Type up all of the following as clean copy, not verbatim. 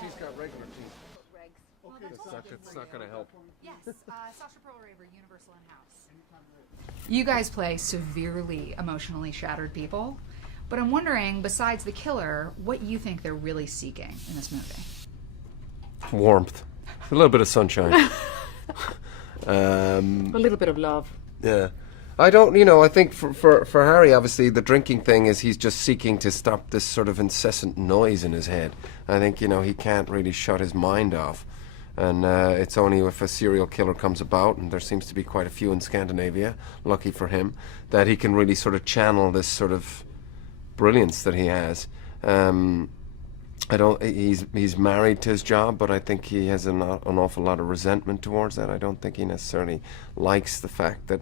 She's got regular teeth. It's not gonna help. You guys play severely emotionally shattered people, but I'm wondering, besides the killer, what you think they're really seeking in this movie. Warmth. A little bit of sunshine. A little bit of love. Yeah. I don't, I think for Harry, obviously, the drinking thing is he's just seeking to stop this sort of incessant noise in his head. I think, he can't really shut his mind off. And it's only if a serial killer comes about, and there seems to be quite a few in Scandinavia, lucky for him, that he can really sort of channel this sort of brilliance that he has. He's married to his job, but I think he has an awful lot of resentment towards that. I don't think he necessarily likes the fact that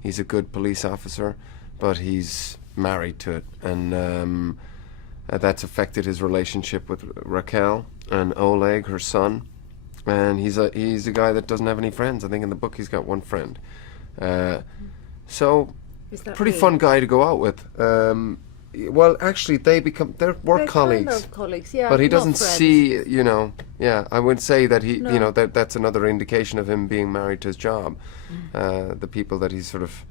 he's a good police officer, but he's married to it, and that's affected his relationship with Raquel and Oleg, her son. And he's a guy that doesn't have any friends. I think in the book he's got one friend. So, pretty fun guy to go out with. Well, actually, they're work colleagues. Kind of colleagues, yeah. But he doesn't see, I would say that that's another indication of him being married to his job. The people that he's sort of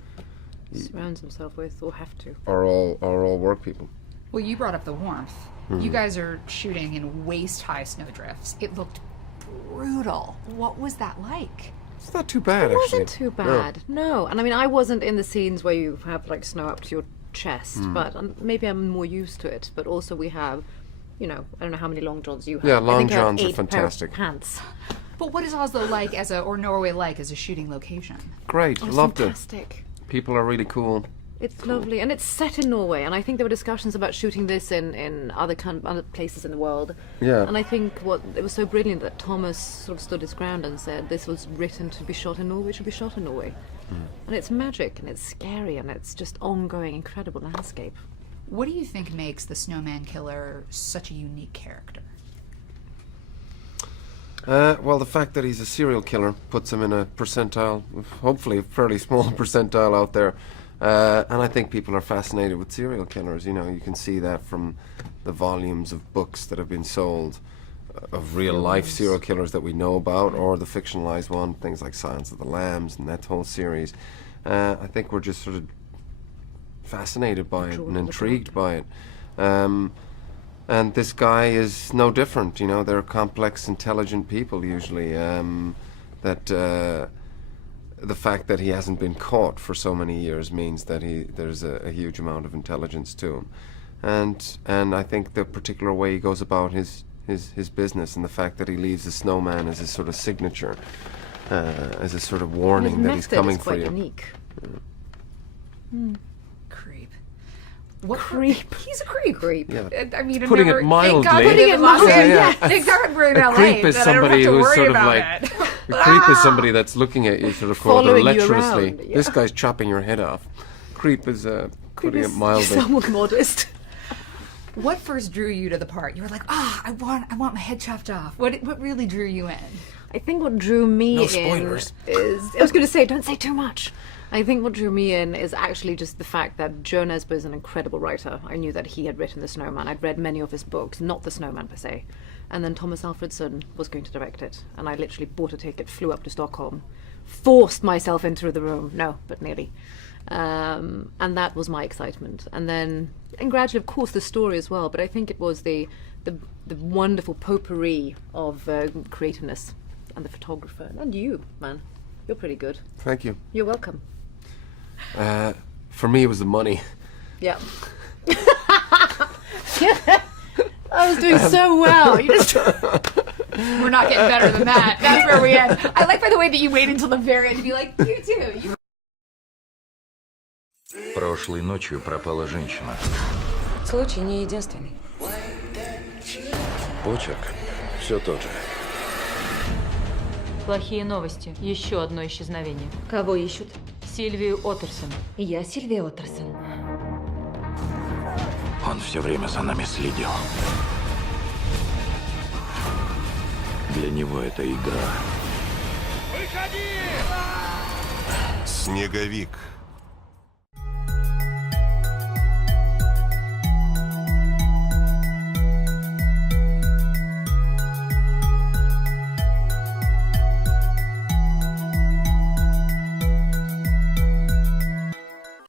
surrounds himself with, or have to, are all work people. Well, you brought up the warmth. You guys are shooting in waist-high snowdrifts. It looked brutal. What was that like? It's not too bad, actually. It wasn't too bad, no. And I mean, I wasn't in the scenes where you have like snow up to your chest, but maybe I'm more used to it. But also we have, I don't know how many long johns you have. Yeah, long johns I are think fantastic. Pair of pants. But what is Oslo like or Norway like as a shooting location? Great, loved fantastic. It. People are really cool. It's lovely, and it's set in Norway, and I think there were discussions about shooting this in other places in the world. Yeah. And I think it was so brilliant that Thomas sort of stood his ground and said this was written to be shot in Norway, it should be shot in Norway. And it's magic, and it's scary, and it's just ongoing, incredible landscape. What do you think makes the Snowman Killer such a unique character? Well, the fact that he's a serial killer puts him in a percentile, hopefully a fairly small percentile out there. And I think people are fascinated with serial killers. You can see that from the volumes of books that have been sold of real-life serial killers that we know about, or the fictionalized one, things like Silence of the Lambs and that whole series. I think we're just sort of fascinated by it and intrigued by it. And this guy is no different. They're complex, intelligent people usually. The fact that he hasn't been caught for so many years means that there's a huge amount of intelligence to him, and I think the particular way he goes about his business, and the fact that he leaves the snowman as his sort of signature, as a sort of warning that he's coming for you. Unique. Creep. What creep? He's a creep. Yeah. I mean, Putting it mildly. Putting it mildly. Yeah. Thank God we're in LA. A creep is somebody who's sort of like. A creep is somebody that's looking at you sort of rather lecherously. Yeah. This guy's chopping your head off. Creep is putting it mildly. Somewhat modest. What first drew you to the part? You were like, I want my head chopped off. What really drew you in? I think what drew me No spoilers. is I was going to say, don't say too much. I think what drew me in is actually just the fact that Jonas is an incredible writer. I knew that he had written The Snowman. I'd read many of his books, not The Snowman per se. And then Thomas Альфредсон was going to direct it. And I literally bought a ticket, flew up to Stockholm, forced myself into the room. No, but nearly. And that was my excitement. And gradually, of course, the story as well. But I think it was the wonderful potpourri of creativeness and the photographer. And you, man. You're pretty good. Thank you. You're welcome. For me, it was the money. Yeah. I was doing so well. We're not getting better than that. That's where we end. I like, by the way, that you wait until the very end to be like, you too. Прошлой ночью пропала женщина. Случай не единственный. Почерк все тот же. Плохие новости. Еще одно исчезновение. Кого ищут? Сильвию Оттерсон. Я Сильвия Оттерсон. Он все время за нами следил. Для него это игра. Снеговик.